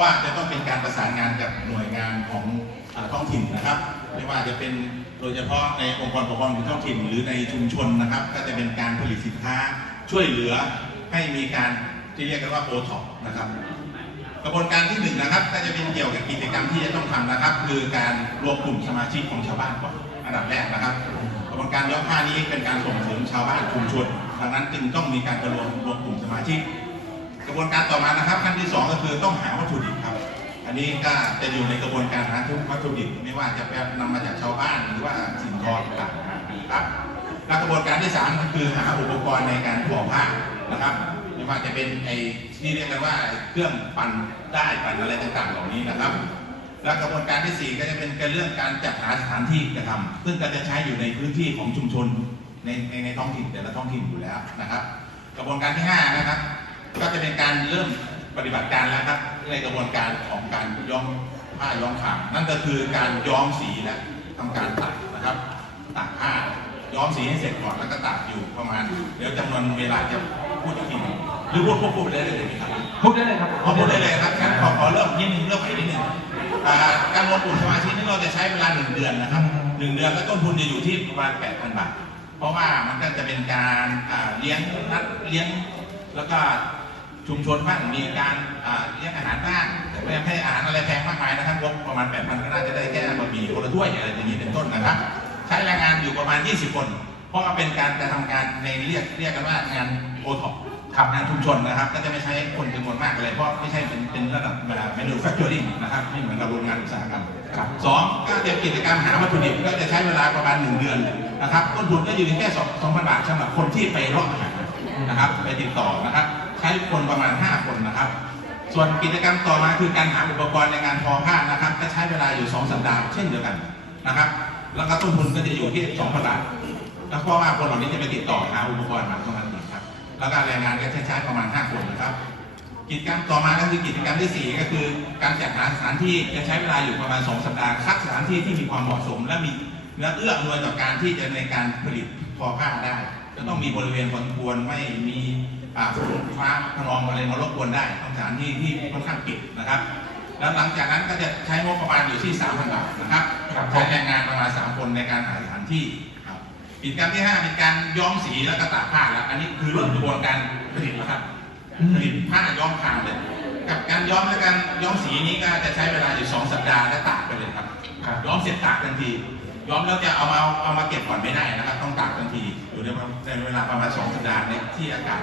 ว่าจะต้องเป็นการประสานงานกับหน่วยงานของท้องถิ่นนะครับ ไม่ว่าจะเป็นโดยเฉพาะในองค์กรปกครองท้องถิ่นหรือในชุมชนนะครับ ก็จะเป็นการผลิตสินค้าช่วยเหลือให้มีการที่เรียกกันว่าโอท็อปนะครับ กระบวนการที่หนึ่งนะครับก็จะเป็นเกี่ยวกับกิจกรรมที่จะต้องทำนะครับ คือการรวมกลุ่มสมาชิกของชาวบ้านก่อนอันดับแรกนะครับ กระบวนการย้อมผ้านี้เป็นการส่งเสริมชาวบ้านชุมชนดังนั้นจึงต้องมีการรวมรวมกลุ่มสมาชิก กระบวนการต่อมานะครับ ขั้นที่สองก็คือต้องหาวัตถุดิบครับ อันนี้ก็จะอยู่ในกระบวนการหาทุกวัตถุดิบไม่ว่าจะเป็นนำมาจากชาวบ้านหรือว่าสิ่งทอต่างๆครับและกระบวนการที่สามก็คือหาอุปกรณ์ในการทอผ้านะครับไม่ว่าจะเป็นไอ้ที่เรียกกันว่าเครื่องปั่นได้ปั่นอะไรต่างๆ เหล่านี้นะครับและกระบวนการที่สี่ก็จะเป็นเรื่องการจัดหาสถานที่กระทำซึ่งก็จะใช้อยู่ในพื้นที่ของชุมชนในในในท้องถิ่นแต่ละท้องถิ่นอยู่แล้วนะครับ กระบวนการที่ห้านะครับ ก็จะเป็นการเริ่มปฏิบัติการแล้วครับในกระบวนการของการย้อมผ้าย้อมขาวนั่นก็คือการย้อมสีและทำการตัดนะครับตัดผ้าย้อมสีให้เสร็จก่อนแล้วก็ตัดอยู่ประมาณ เดี๋ยวจำนวนเวลาจะพูดอีกทีหนึ่งหรือพูดควบคู่ไปเลยได้เลยไหมครับพูดได้เลยครับขอพูดได้เลยครับงั้นขอขอเริ่มนิดนึงเริ่มไปนิดนึงอ่าการรวมกลุ่มสมาชิกนี่เราจะใช้เวลาหนึ่งเดือนนะครับหนึ่งเดือนแล้วต้นทุนจะอยู่ที่ประมาณ8,000บาท เพราะว่ามันก็จะเป็นการอ่าเลี้ยงนัดเลี้ยงแล้วก็ ชุมชนบ้างมีการเลี้ยงอาหารบ้างแต่ไม่ให้อาหารอะไรแพงมากมายนะครับงบประมาณ 8,000 ก็น่าจะได้แค่บะหมี่คนละถ้วยอะไรอย่างนี้เป็นต้นนะครับ ใช้แรงงานอยู่ประมาณ 20 คน เพราะว่าเป็นการกระทำการในเรียกเรียกกันว่างานโอท็อปขับงานชุมชนนะครับ ก็จะไม่ใช้คนจำนวนมากเลยเพราะไม่ใช่เป็นเป็นระดับแบบ manufacturing นะครับไม่เหมือนกับโรงงานอุตสาหกรรมครับสองก็เตรียมกิจกรรมหาวัตถุดิบก็จะใช้เวลาประมาณหนึ่งเดือนนะครับต้นทุนก็อยู่ที่แค่สองพันบาทสำหรับคนที่ไปรออาหารนะครับไปติดต่อนะครับ ช้คนประมาณ 5 คนนะครับ ส่วนกิจกรรมต่อมาคือการหาอุปกรณ์ในการทอผ้านะครับก็ใช้เวลาอยู่ 2 สัปดาห์เช่นเดียวกันนะครับ แล้วก็ต้นทุนก็จะอยู่ที่2,000บาทแล้วเพราะว่าคนเหล่านี้จะไปติดต่อหาอุปกรณ์มาเท่านั้นเองครับ แล้วก็แรงงานก็จะใช้ประมาณ 5 คนนะครับ กิจกรรมต่อมาก็คือกิจกรรมที่ 4 ก็คือ การจัดหาสถานที่จะใช้เวลาอยู่ประมาณ 2 สัปดาห์คัดสถานที่ที่มีความเหมาะสม และมีและเอื้ออำนวยต่อการที่จะในการผลิตทอผ้าได้จะต้องมีบริเวณพอควรไม่มีอ่าฝน ฟ้าขนองอะไรมารบกวนได้ต้องสถานที่ที่ค่อนข้างปิดนะครับ แล้วหลังจากนั้นก็จะใช้งบประมาณอยู่ที่ 3,000 บาทนะครับครับใช้แรงงานประมาณ 3 คนในการหาสถานที่ครับกิจกรรมที่ 5 เป็นการย้อมสีแล้วก็ตากผ้าแล้วอันนี้คือเริ่มกระบวนการผลิตแล้วครับผลิตผ้าย้อมขาวเลยกับการย้อมและการย้อมสีนี้ก็จะใช้เวลาอยู่ 2 สัปดาห์และตากไปเลยครับครับย้อมเสร็จตากทันทีย้อมแล้วจะเอามาเอามาเก็บก่อนไม่ได้นะครับ ต้องตากทันทีอยู่ในในเวลาประมาณ2สัปดาห์ในที่อากาศ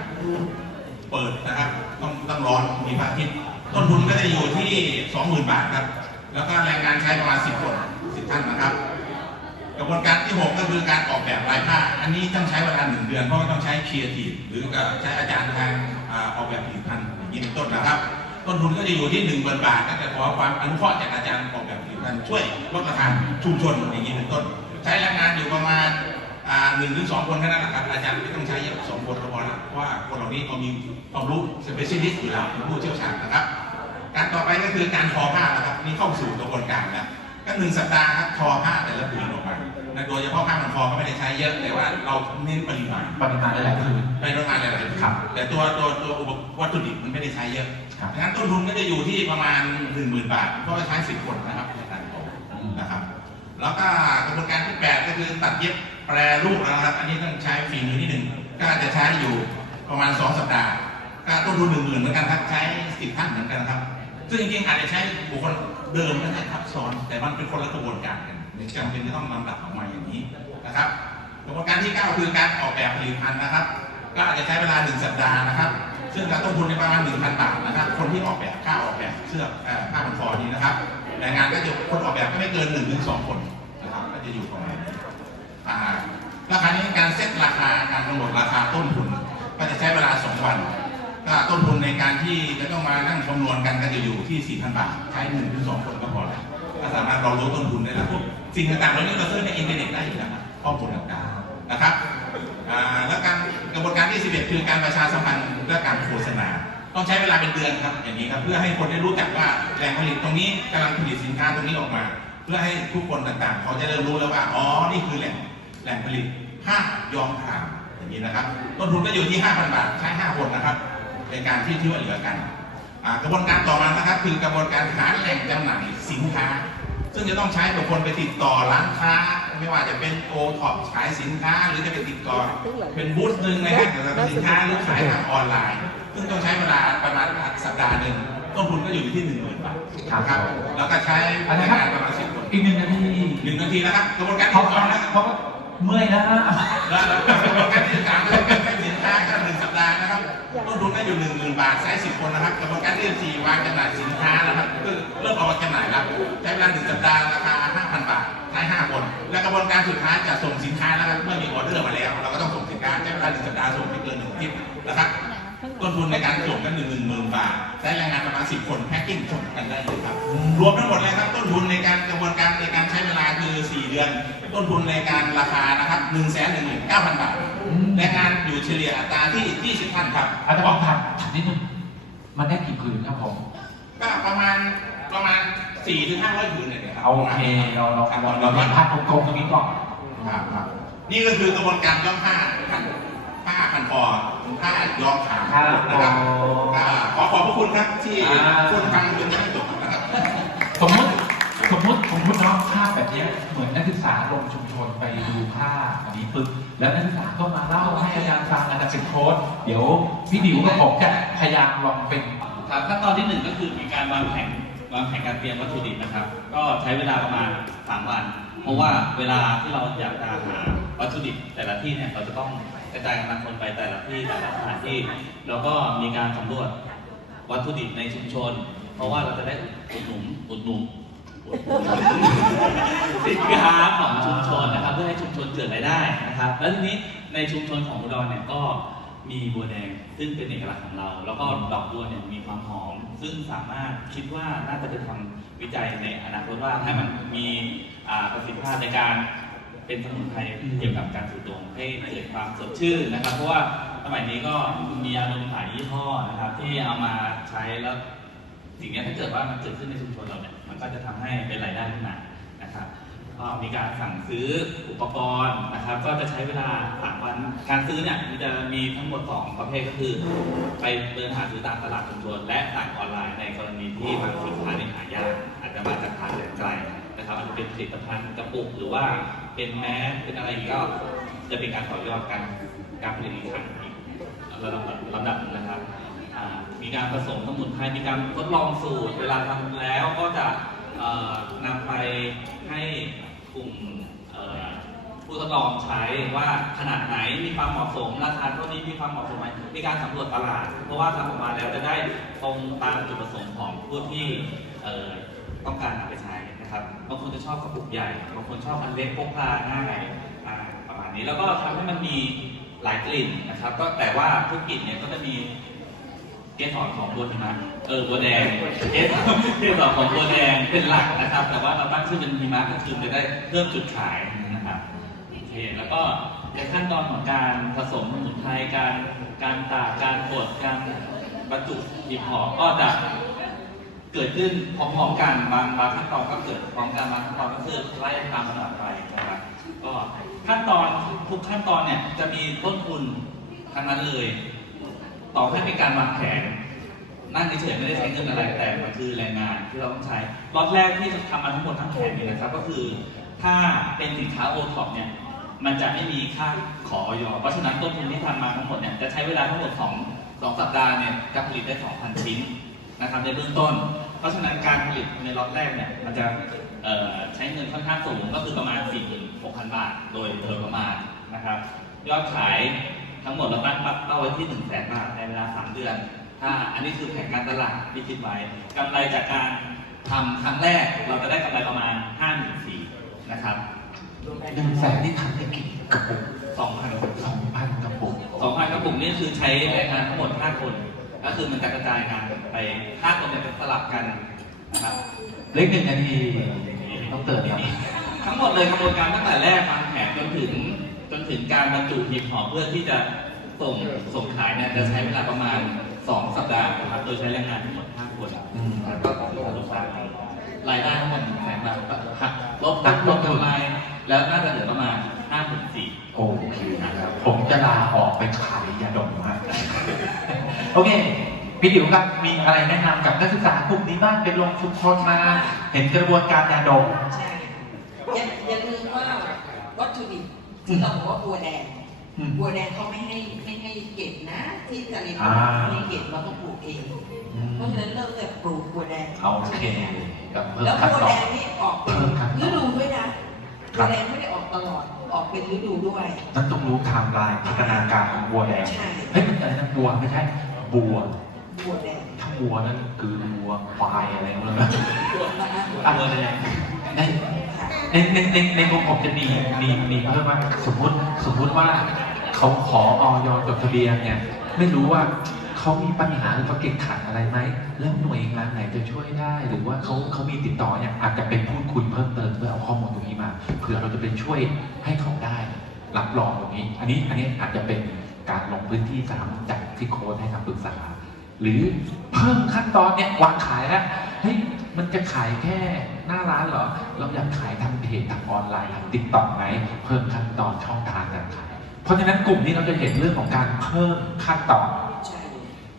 เปิดนะครับต้องต้องร้อนมีพระอาทิตย์ต้นทุนก็จะอยู่ที่ 20,000 บาทครับ แล้วก็แรงงานใช้ประมาณ 10 คน 10 ท่านนะครับ กระบวนการที่ 6 ก็คือการออกแบบลายผ้า อันนี้ต้องใช้เวลาหนึ่งเดือนเพราะว่าต้องใช้เครีเอทีหรือใช้อาจารย์ทางออกแบบผลิตภัณฑ์อย่างนี้เป็นต้นนะครับ ต้นทุนก็จะอยู่ที่1นึ่งบาทก็จะขอความอนุเคราะห์จากอาจารย์ออกแบบผลิตภัณฑ์ช่วยลดราคาชุมชนอย่างนี้เป็นต้น ใช้แรงงานอยู่ประมาณ หนึ่งถึงสองคนแค่นั้นแหละครับอาจารย์ไม่ต้องใช้เยอะสองคนก็พอละเพราะว่าคนเหล่านี้เขามีความรู้ specialist อยู่แล้วเป็นผู้เชี่ยวชาญนะครับ การต่อไปก็คือการทอผ้านะครับนี่เข้าสู่กระบวนการแล้วก็หนึ่งสัปดาห์ครับทอผ้าแต่ละผืนออกมาและโดยเฉพาะผ้ามันทอก็ไม่ได้ใช้เยอะแต่ว่าเราเน้นปริมาณปริมาณหลายๆคืนไปโรงงานหลายๆครับแต่ตัวตัวตัวอุปวัตถุดิบมันไม่ได้ใช้เยอะครับดังนั้นต้นทุนก็จะอยู่ที่ประมาณหนึ่งหมื่นบาทเพราะว่าใช้สิบคนนะครับในการทอนะครับ แล้วก็กระบวนการที่แปดก็คือตัดเย็บ แปรรูปนะครับอันนี้ต้องใช้ฝีมือนิดหนึ่งก็จะใช้อยู่ประมาณสองสัปดาห์ก็ต้นทุนหนึ่งหมื่นเหมือนกันครับใช้สิบท่านเหมือนกันครับ ซึ่งจริงๆอาจจะใช้บุคคลเดิมก็ได้ทับซ้อนแต่มันเป็นคนละกระบวนการกันจำเป็นจะต้องลำดับออกมาอย่างนี้นะครับกระบวนการที่ 9 คือการออกแบบผลิตภัณฑ์นะครับ ก็อาจจะใช้เวลา 1 สัปดาห์นะครับ ซึ่งการต้นทุนในประมาณ 1,000 บาทนะครับ คนที่ออกแบบค่าออกแบบเสื้อผ้าพันคอนี้นะครับแรงงานก็จะคนออกแบบก็ไม่เกิน1ถึง2คนนะครับก็จะอยู่ประมาณนี้ ราคานี้การเซ็ตราคาการกำหนดราคาต้นทุน ก็จะใช้เวลา 2 วันก็ต้นทุนในการที่จะต้องมานั่งคำนวณกันก็จะอยู่ที่ 4,000 บาท ใช้1ถึง2คนก็พอแล้วก็สามารถเรารู้ต้นทุนได้แล้วพวกสิ่งต่างๆเหล่านี้เราซื้อในอินเทอร์เน็ตได้อยู่แล้วครับข้อมูลต่างๆนะครับแล้วการกระบวนการที่ 11 คือการประชาสัมพันธ์และการโฆษณา ต้องใช้เวลาเป็นเดือนครับอย่างนี้ครับเพื่อให้คนได้รู้จักว่าแหล่งผลิตตรงนี้กำลังผลิตสินค้าตรงนี้ออกมา เพื่อให้ทุกคนต่างๆเขาจะเริ่มรู้แล้วว่าอ๋อนี่คือแหล่ง แหล่งผลิตผ้าย้อมผ้าอย่างนี้นะครับต้นทุนก็อยู่ที่ 5,000 บาทใช้ 5 คนนะครับ ในการที่ที่ว่าเหลือกันอ่ากระบวนการต่อมานะครับ คือกระบวนการหาแหล่งจำหน่ายสินค้า ซึ่งจะต้องใช้บุคคลไปติดต่อร้านค้า ไม่ว่าจะเป็นโอท็อปขายสินค้า หรือจะไปติดต่อเป็นบูธหนึ่งในห้างสรรพสินค้าหรือขายทางออนไลน์ ซึ่งต้องใช้เวลาประมาณสัปดาห์หนึ่งต้นทุนก็อยู่ที่หนึ่งหมื่นบาทครับแล้วก็ใช้พนักงานประมาณสิบคนอีกหนึ่งนาทีหนึ่งนาทีนะครับกระบวนการเพราะที่สองนะครับ เพราะว่าเมื่อยนะฮะแล้วแล้วกระบวนการที่สามก็เป็นสินค้าก็หนึ่งสัปดาห์นะครับต้นทุนก็อยู่หนึ่งหมื่นบาทใช้สิบคนนะครับกระบวนการที่สี่วางจำหน่ายสินค้านะครับก็เริ่มเอามาจำหน่ายแล้วใช้เวลาหนึ่งสัปดาห์ราคาห้าพันบาทใช้ห้าคน และกระบวนการสุดท้ายจะส่งสินค้านะครับเมื่อมีออเดอร์มาแล้ว เราก็ต้องส่งสินค้าใช้เวลาหนึ่งสัปดาห์ส่งไม่เกินหนึ่งอาทิตย์นะครับต้นทุนในการส่งก็หนึ่งหมื่นบาทใช้แรงงานประมาณสิบคนแพ็คกิ้งส่งกันได้เลยครับรวมทั้งหมดเลยครับต้นทุนในการกระบวนการในการใช้เวลาคือ 4 เดือน ต้นทุนในการราคานะครับ1นึ่งแสนหนึ่งหมื่นเก้าพันบาทแรงงานอยู่เฉลี่ยอัตราที่ 20ท่านครับอาจจะบอกถามถามนิดนึงมันได้กี่ผืนครับผมก็ประมาณประมาณ 4 ถึง 500ผืนเนี่ยครับเอาโอเคเราเราครับเราเราเห็นภาพกลมๆตรงนี้ก่อนครับครับนี่ก็คือกระบวนการย้อมผ้าพันผ้าพันคอผ้าย้อมขาวครับนะครับโอ้ก็ขอขอบพระคุณครับที่อ่าพูดฟังจนได้จบนะครับสมมติสมมติ สมมติเนาะภาพแบบนี้เหมือนนักศึกษาลงชุมชนไปดูภาพอันนี้ปึ๊บแล้วนักศึกษาก็มาเล่าให้อาจารย์ฟังอาจารย์เป็นโค้ดเดี๋ยวพี่ดิวกับผมจะพยายามลองเป็นครับขั้นตอนที่หนึ่งก็คือมีการวางแผนวางแผนการเตรียมวัตถุดิบนะครับ ก็ใช้เวลาประมาณ 3 วัน เพราะว่าเวลาที่เราอยากจะหาวัตถุดิบแต่ละที่เนี่ยเราจะต้องกระจายกำลังคนไปแต่ละที่แต่ละสถานที่แล้วก็มีการสำรวจวัตถุดิบในชุมชน เพราะว่าเราจะได้อุดหนุนอุดหนุน สินค้าของชุมชนนะครับ เพื่อให้ชุมชนเกิดรายได้นะครับ แล้วทีนี้ในชุมชนของอุดรเนี่ยก็มีบัวแดงซึ่งเป็นเอกลักษณ์ของเรา แล้วก็ดอกบัวเนี่ยมีความหอม ซึ่งสามารถคิดว่าน่าจะไปทำวิจัยในอนาคตว่าให้มันมีประสิทธิภาพในการเป็นสมุนไพรเกี่ยวกับการสูดดมให้เกิดความสดชื่นนะครับ เพราะว่าสมัยนี้ก็มีอารมณ์หลายยี่ห้อนะครับ ที่เอามาใช้แล้ว สิ่งนี้ถ้าเกิดว่ามันเกิดขึ้นในชุมชนเราเนี่ยมันก็จะทำให้เป็นรายได้ขึ้นมานะครับก็มีการสั่งซื้ออุปกรณ์นะครับ ก็จะใช้เวลาสามวันการซื้อเนี่ยมันจะมีทั้งหมด 2 ประเภทก็คือ ไปเดินหาซื้อตามตลาดชุมชนและสั่งออนไลน์ในกรณีที่บางสินค้าเนี่หายากอาจจะมาจากทางแดนไกลนะครับอาจจะเป็นผลิตภัณฑ์กระปุกหรือว่าเป็นแมสเป็นอะไรอีกก็จะเป็นการต่อยอดการการผลิตอีกครั้งอีกระดับลำดับหนึ่งนะครับ มีการผสมสมุนไพรมีการทดลองสูตร เวลาทำแล้วก็จะนำไปให้กลุ่มผู้ทดลองใช้ว่าขนาดไหนมีความเหมาะสม ราคาเท่านี้มีความเหมาะสมไหมมีการสำรวจตลาด เพราะว่าทำออกมาแล้วจะได้ตรงตามจุดประสงค์ของผู้ที่ต้องการนำไปใช้นะครับบางคนจะชอบกระปุกใหญ่บางคนชอบอันเล็กพกพาง่ายประมาณนี้แล้วก็ทำให้มันมีหลายกลิ่นนะครับ ก็แต่ว่าทุกกลิ่นเนี่ยก็จะมี เกสรของบัวหิมะเออบัวแดงเกสรเกสรของบัวแดงเป็นหลักนะครับ แต่ว่าเราตั้งชื่อเป็นหิมะก็คือจะได้เพิ่มจุดขายนะครับโอเคแล้วก็ในขั้นตอนของการผสมสมุนไพรการการตากการบดการบรรจุหีบห่อก็จะเกิดขึ้นพร้อมๆกันบางบางขั้นตอนก็เกิดพร้อมกันบางขั้นตอนก็คือไล่ตามลำดับไปนะครับก็ขั้นตอนทุกขั้นตอนเนี่ยจะมีต้นทุนทั้งนั้นเลย ต่อให้เป็นการวางแผน นั่งเฉยๆไม่ได้ใช้เงินอะไรแต่มันคือแรงงานที่เราต้องใช้ล็อตแรกที่จะทำมาทั้งหมดทั้งแผนเนี่ยนะครับ ก็คือถ้าเป็นสินค้าโอท็อปเนี่ยมันจะไม่มีค่าขอออยเพราะฉะนั้นต้นทุนที่ทำมาทั้งหมดเนี่ยจะใช้เวลาทั้งหมด2 2สัปดาห์เนี่ยจะผลิตได้ 2,000 ชิ้นนะครับในเบื้องต้น เพราะฉะนั้นการผลิตในล็อตแรกเนี่ยมันจะใช้เงินค่อนข้างสูงก็คือประมาณ 46,000บาท โดยโดยประมาณนะครับ ยอดขายทั้งหมดเราตั้งเป้าไว้ที่ 1 0 0 0 0แบาทในเวลา 3 เดือน ถ้าอันนี้คือแผนการตลาดที่คิดไว้กำไรจากการทำครั้งแรกเราจะได้กำไรประมาณ54,000นะครับหนึ่งแสนที่ทำได้กี่กระปุก2,000สองพันกระปุก2,000กระปุกนี่คือใช้แรงงานทั้งหมด 5 คน ก็คือมันจะกระจายงานไป5คนเนี่ยเป็นสลับกันนะครับเลขหนึ่งนาทีต้องเติมครับทั้งหมดเลยกระบวนการตั้งแต่แรกวางแผนจนถึงจนถึงการบรรจุหีบห่อเพื่อที่จะส่งส่งขายเนี่ยจะใช้เวลาประมาณ 2 สัปดาห์นะครับ โดยใช้แรงงานทั้งหมด 5 คนอืม แล้วก็ของลูกค้ารายได้ทั้งหมด1แสนบาทหักลบตัดลบกำไรแล้วน่าจะเหลือประมาณ5 4 0 0โอเคนะครับผมจะลาออกไปขายยาดมฮะโอเคพี่ดิวครับมีอะไรแนะนำกับนักศึกษากลุ่มนี้บ้างเป็นลงชุมชนมา เห็นกระบวนการยาดม ใช่อย่าอย่าลืมว่าวัตถุดิบที่เราบอกว่าบัวแดง อืม บัวแดงเขาไม่ให้ไม่ให้เก็บนะ ที่ทะเลอ่าไม่ให้เก็บเราต้องปลูกเองเพราะฉะนั้นเริ่มจากปลูกบัวแดงเอาโอเคกับเพิ่มแล้วขั้นบัวตอแดน งนี่ออกเป็นเพิ่มขั้นตอนฤดูด้วยนะครับับวแดงไม่ได้ออกตลอด ออกเป็นฤดูด้วย นั่นต้องรู้ไทม์ไลน์พัฒนาการของบัวแดงใช่ เฮ้ยมันอะไรนะบัวไม่ใช่บัวบัวแดงถ้าบัวนั่นคือบัวควายอะไรนั่นนะนะคะอะบัวแดงในในในในในมุมผมจะมีมีมีเพิ่มว่าสมมติสมมติว่าเขาขอออยจดทะเบียนเนี่ย ไม่รู้ว่าเขามีปัญหาหรือเขาติดขัดอะไรไหมแล้วหน่วยงานไหนจะช่วยได้ หรือว่าเขาเขามีติดต่อเนี่ยอาจจะเป็นพูดคุยเพิ่มเติมเพื่อเอาข้อมูลตรงนี้มาเผื่อเราจะเป็นช่วยให้เขาได้รับรองตรงนี้ อันนี้อันนี้อาจจะเป็นการลงพื้นที่สามจากที่โค้ดให้คำปรึกษา หรือเพิ่มขั้นตอนเนี่ยวางขายแล้วเฮ้ยมันจะขายแค่หน้าร้านเหรอ เราอยากขายทางเพจทางออนไลน์ทางติ๊กต็อกไหมเพิ่มขั้นตอนช่องทางการขาย เพราะฉะนั้นกลุ่มนี้เราจะเห็นเรื่องของการเพิ่มขั้นตอนใช่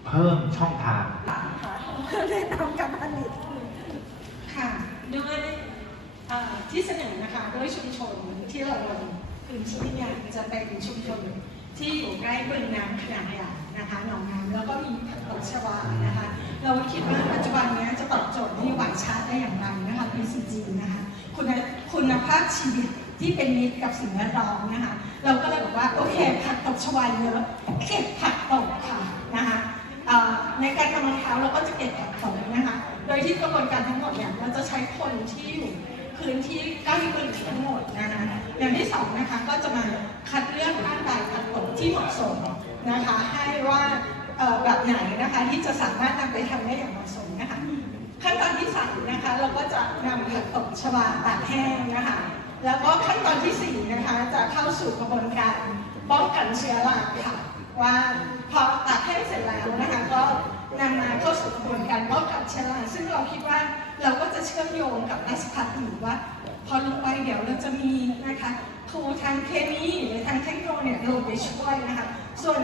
เพิ่มช่องทางแนะนำการผลิตค่ะด้วยเอ่อที่เสนอนะคะด้วยชุมชนที่เราลงพื้นที่เนี่ยจะเป็นชุมชนที่อยู่ใกล้บึงน้ำขนาดใหญ่นะคะหนองน้ำแล้วก็มีผักตบชวานะคะ เราคิดว่าปัจจุบันเนี้ยจะตอบโจทย์นโยบายชาติได้อย่างไรนะคะ PCG นะคะคุณคุณภาพชีวิตที่เป็นมิตรกับสิ่งแวดล้อมนะคะ เราก็ เลยบผักตบชวาเยอะเก็บผักตบค่ะนะคะในการทำรองเท้าเราก็จะเก็บผักตบนะคะ โดยที่กระบวนการทั้งหมดเนี่ยเราจะใช้คนที่อยู่พื้นที่ใกล้พื้นที่ทั้งหมดนะคะอย่างที่สองนะคะก็จะมาคัดเลือกร่างกายผักตบที่เหมาะสมนะคะ ให้ว่าแบบไหนนะคะที่จะสามารถนำไปทำได้อย่างเหมาะสมนะคะขั้นตอนที่สามนะคะเราก็จะนำผักตบชวาตากแห้งนะคะแล้วก็ขั้นตอนที่สี่นะคะจะเข้าสู่กระบวนการ ป้องกันเชื้อราค่ะ ว่าพอตากแห้งเสร็จแล้วนะคะก็นำมาเข้าสู่กระบวนการป้องกันเชื้อราซึ่งเราคิดว่าเราก็จะเชื่อมโยงกับราชพัฒน์อีกว่า พอลงไปเดี๋ยวเราจะมีนะคะครูทางเคมีหรือทางเทคโนโลยีเนี่ยลงไปช่วยนะคะ ส่วน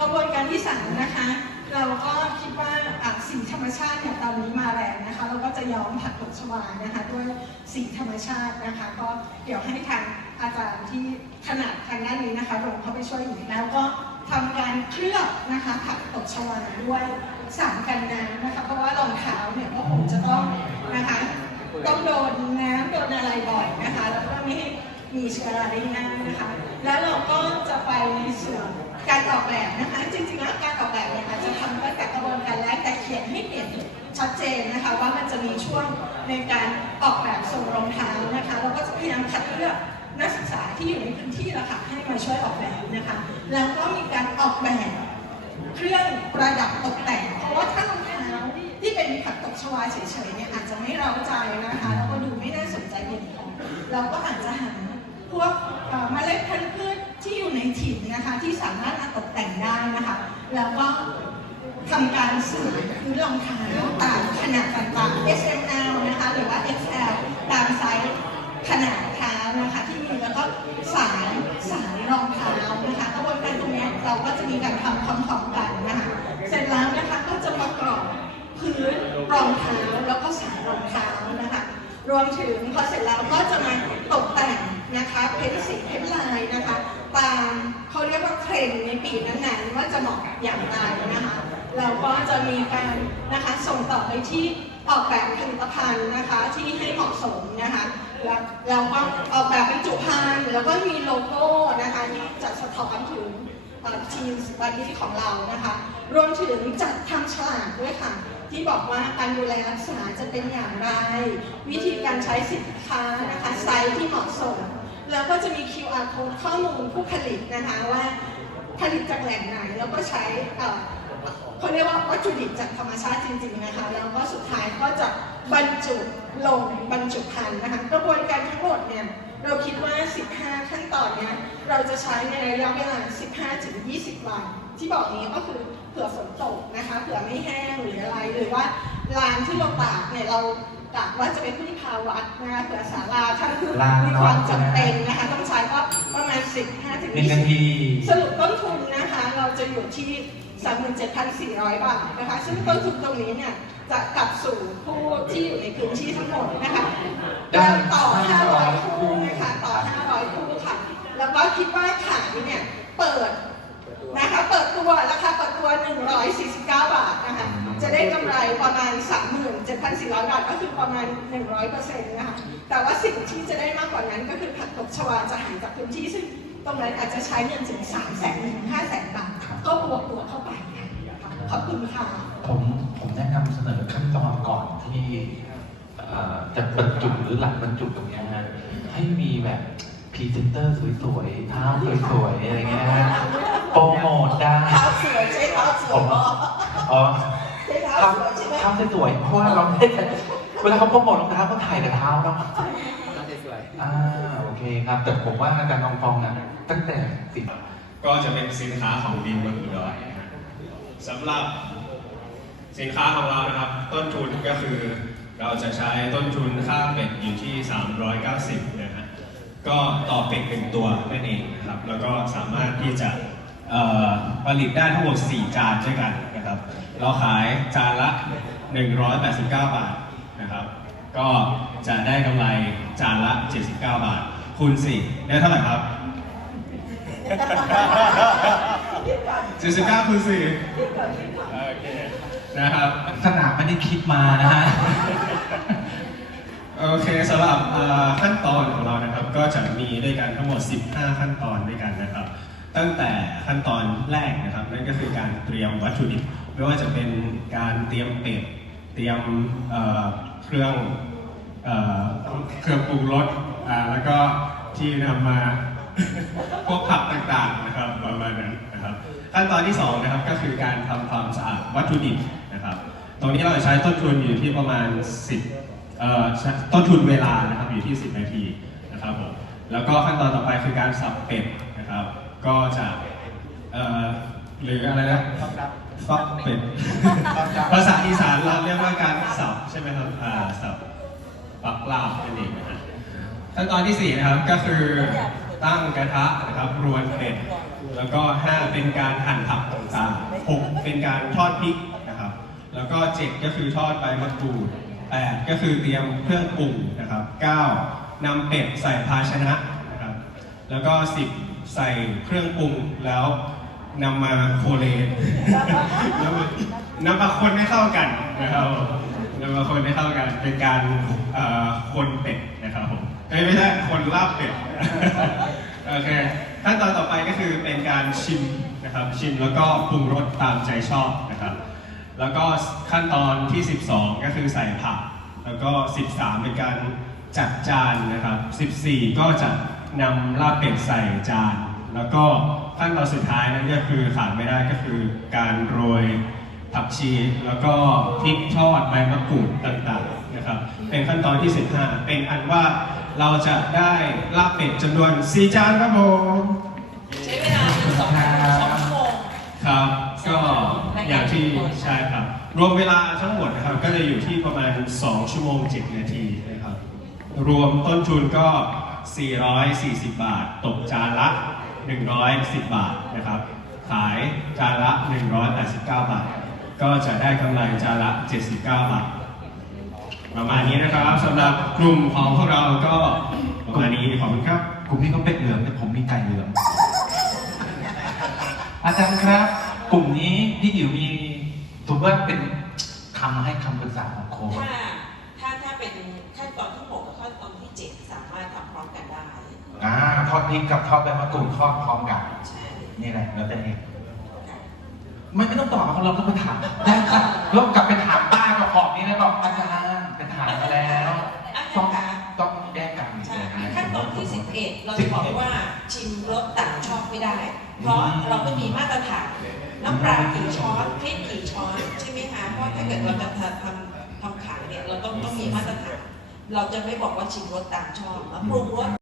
กระบวนการที่สามนะคะ เราก็คิดว่าอะสีธรรมชาติเนี่ยตอนนี้มาแรงนะคะ เราก็จะย้อมผักตบชวานะคะ ด้วยสีธรรมชาตินะคะ ก็เดี๋ยวให้ทาง อาจารย์ที่ถนัดทางด้านนี้นะคะลงเข้าไปช่วยอีกแล้วก็ทำการเคลือบนะคะผักตบชวาด้วยสารกันน้ำนะคะ เพราะว่ารองเท้าเนี่ยก็คงจะต้องนะคะต้องโดนน้ำโดนอะไรบ่อยนะคะ แล้วก็ไม่ให้มีเชื้อราได้ง่ายนะคะ แล้วเราก็จะไปในส่วนการออกแบบนะคะ จริงๆแล้วการออกแบบเนี่ยอาจจะทำตั้งแต่กระบวนการแรกแต่เขียนให้เห็นชัดเจนนะคะ ว่ามันจะมีช่วงในการออกแบบทรงรองเท้านะคะเราก็จะพยายามคัดเลือก นักศึกษาที่อยู่ในพื้นที่ละค่ะให้มาช่วยออกแบบนะคะ แล้วก็มีการออกแบบเครื่องประดับตกแต่ง เพราะว่าถ้ารองเท้าที่เป็นผักตบชวาเฉยๆเนี่ยอาจจะไม่เร้าใจนะคะแล้วก็ดูไม่น่าสนใจเด่นพอเราก็อาจจะหาพวกเมล็ดพันธุ์พืชที่อยู่ในถิ่นนะคะที่สามารถมาตกแต่งได้นะคะ แล้วก็ทำการสื่อพื้นรองเท้าตามขนาดต่างๆ S M L นะคะหรือว่า X L ตามไซส์ขนาดเท้านะคะที่ สายสายรองเท้านะคะกระบวนการตรงนี้เราก็จะมีการทำพร้อมๆกันนะคะเสร็จแล้วนะคะก็จะประกอบพื้นรองเท้าแล้วก็สายรองเท้านะคะรวมถึงพอเสร็จแล้วก็จะมาตกแต่งนะคะเพ้นสีเพ้นลายนะคะตามเขาเรียกว่าเทรนด์ในปีนั้นๆว่าจะเหมาะอย่างไรนะคะเราก็จะมีการนะคะส่งต่อไปที่ออกแบบผลิตภัณฑ์นะคะที่ให้เหมาะสมนะคะ แล้วเราก็ออกแบบบรรจุภัณฑ์แล้วก็มีโลโก้นะคะที่จะสะท้อนถึงทีมวันนี้ของเรานะคะ รวมถึงจัดทำฉลากด้วยค่ะ ที่บอกว่าการดูแลรักษาจะเป็นอย่างไร วิธีการใช้สินค้านะคะไซส์ที่เหมาะสม แล้วก็จะมี QR code ข้อมูลผู้ผลิตนะคะว่าผลิตจากแหล่งไหนแล้วก็ใช้ เอ่อเขาเรียกว่าวัตถุดิบจากธรรมชาติจริงๆนะคะ แล้วก็สุดท้ายก็จะบรรจุลงบรรจุภัณฑ์นะคะกระบวนการทั้งหมดเนี่ยเราคิดว่า 15 ขั้นตอนเนี้ยเราจะใช้ในระยะเวลา 15-20 วัน ที่บอกนี้ก็คือเผื่อฝนตกนะคะเผื่อไม่แห้งหรืออะไรหรือว่าลานที่เราตากเนี่ยเรากะว่าจะเป็นพื้นที่ภาวัดนะคะเผื่อศาลาถ้าคือลานมีความจำเป็นนะคะต้องใช้ก็ประมาณ 15-20หนึ่งนาที สรุปต้นทุนนะคะเราจะอยู่ที่ 37,400 บาทนะคะ ซึ่งต้นทุนตรงนี้เนี่ยจะกลับสู่ผู้ที่อยู่ในพื้นที่ทั้งหมดนะคะได้ต่อ 500 คู่นะคะต่อ 500 คู่ค่ะ แล้วก็คิดว่าขายเนี่ยเปิดนะคะเปิดตัวราคาเปิดตัว 149 บาทนะคะจะได้กำไรประมาณ 37,400 บาท ก็คือประมาณ 100%นะคะแต่ว่าสิ่งที่จะได้มากกว่านั้นก็คือผักตบชวาจะหายจากพื้นที่ซึ่งตรงนั้นอาจจะใช้เงินถึง 3 0 0 0 0 0ถึง5 0 0 0 0 0 บาท ก็บวกตัวเข้าไปค่ะขอบคุณค่ะ ผมผมแนะนำเสนอขั้นตอนก่อนที่เอ่อจะบรรจุหรือหลังบรรจุตรงเนี้ยฮะให้มีแบบพรีเซนเตอร์สวยๆเท้าสวยๆอะไรเงี้ยฮะโปรโมทได้ เท้าสวยใช่เท้าสวผยมเหรออ๋อใช่เท้าเท้าสวยใช่ไหม เท้าสวยๆเพราะว่าเราไม่ได้เวลาเขาโปรโมทรองเท้าเขาถ่ายแต่เท้าเนาะอ่าโอเคครับ แต่ผมว่าอาจารย์นองฟองน่ะตั้งแต่สิบ ก็จะเป็นสินค้าของดินบนอุดรนะฮะสำหรับสินค้าของเรานะครับ ต้นทุนก็คือเราจะใช้ต้นทุนค่าเป็ดอยู่ที่ 390นะฮะก็ต่อเป็ดเป็นตัวนั่นเองนะครับ แล้วก็สามารถที่จะผลิตได้ทั้งหมด 4 จานด้วยกันนะครับ เราขายจานละ 189 บาทนะครับ ก็จะได้กำไรจานละ 79 บาท คูณ 4 ได้เท่าไหร่ครับ 79คูณ4โอเคนะครับสนามไม่ได้คิดมานะฮะ โอเคสำหรับเอ่อขั้นตอนของเรานะครับ ก็จะมีด้วยกันทั้งหมด 15 ขั้นตอนด้วยกันนะครับ ตั้งแต่ขั้นตอนแรกนะครับ นั่นก็คือการเตรียมวัตถุดิบไม่ว่าจะเป็นการเตรียมเป็ดเตรียมเอ่อเครื่องเอ่อเครื่องปรุงรสอ่าแล้วก็ที่นำมา พวกผักต่างๆนะครับประมาณนั้นนะครับ ขั้นตอนที่สองนะครับก็คือการทำความสะอาดวัตถุดิบนะครับ ตรงนี้เราจะใช้ต้นทุนอยู่ที่ประมาณ 10เอ่อใช้ต้นทุนเวลานะครับอยู่ที่ 10 นาทีนะครับผมแล้วก็ขั้นตอนต่อไปคือการสับเป็ดนะครับ ก็จะเอ่อหรืออะไรนะฟักเป็ดภาษาอีสานเราเรียกว่าการสับใช่ไหมครับอ่าสับปักลาบนั่นเองนะฮะขั้นตอนที่4นะครับก็คือ ตั้งกระทะนะครับรวนเป็ดแล้วก็ 5 เป็นการหั่นผักต่างๆ6เป็นการทอดพริกนะครับ แล้วก็ 7 ก็คือทอดใบมะกรูด8ก็คือเตรียมเครื่องปรุงนะครับ9นำเป็ดใส่ภาชนะนะครับ แล้วก็ 10 ใส่เครื่องปรุงแล้วนำมาโคเลนแล้วนำมาคนให้เข้ากันนะครับนำมาคนให้เข้ากันเป็นการคนเป็ดนะครับผม เอ้ยไม่ใช่คนลาบเป็ด โอเคขั้นตอนต่อไปก็คือเป็นการชิมนะครับชิมแล้วก็ปรุงรสตามใจชอบนะครับ แล้วก็ขั้นตอนที่ 12 ก็คือใส่ผัก แล้วก็ 13 เป็นการจัดจานนะครับ 14 ก็จะนำลาบเป็ดใส่จาน แล้วก็ขั้นตอนสุดท้ายนั่นก็คือขาดไม่ได้ก็คือการโรยผักชี แล้วก็พริกทอดใบมะกรูดต่างๆนะครับ เป็นขั้นตอนที่ 15 เป็นอันว่า เราจะได้ลาบเป็ดจำนวน4จานครับผมใช้เวลาถึงสองสองชั่วโมง ครับ ก็อย่างที่ใช่ครับ รวมเวลาทั้งหมดนะครับ ก็จะอยู่ที่ประมาณ 2 ชั่วโมง 7 นาทีนะครับ รวมต้นทุนก็ 440 บาท ตกจานละ 110 บาทนะครับ ขายจานละ 189 บาท ก็จะได้กำไรจานละ 79 บาท ประมาณนี้นะครับสำหรับกลุ่มของพวกเราก็ประมาณนี้ขอบคุณครับ กลุ่มนี้เขาเป็ดเหลืองแต่ผมมีไก่เหลือง อาจารย์ครับ กลุ่มนี้พี่อิ๋วมีถือว่าเป็นคำให้คำปรึกษาของโค้ชถ้าถ้าถ้าเป็นขั้นตอนที่หกกับขั้นตอนที่เจ็ดสามารถทำพร้อมกันได้ อ่าทอดพริกกับทอดใบมะกรูดทอดพร้อมกัน ใช่นี่แหละแล้วแต่เองไม่ไม่ต้องตอบเขาเราต้องไปถามได้ครับเรากลับไปถามป้าเจ้าของนี่แล้วบอกอาจารย์ไป ถามมาแล้ว ต้องต้องแยกกันใช่ขั้นตอนที่ 11 เราจะบอกว่าชิมรสต่างชอบไม่ได้ เพราะเราไม่มีมาตรฐานน้ำปลากี่ช้อนพริกกี่ช้อนใช่ไหมคะเพราะถ้าเกิดเราจะทำทำทำขายเนี่ยเราต้องต้องมีมาตรฐาน เราจะไม่บอกว่าชิมรสต่างชอบแล้วปรุงรส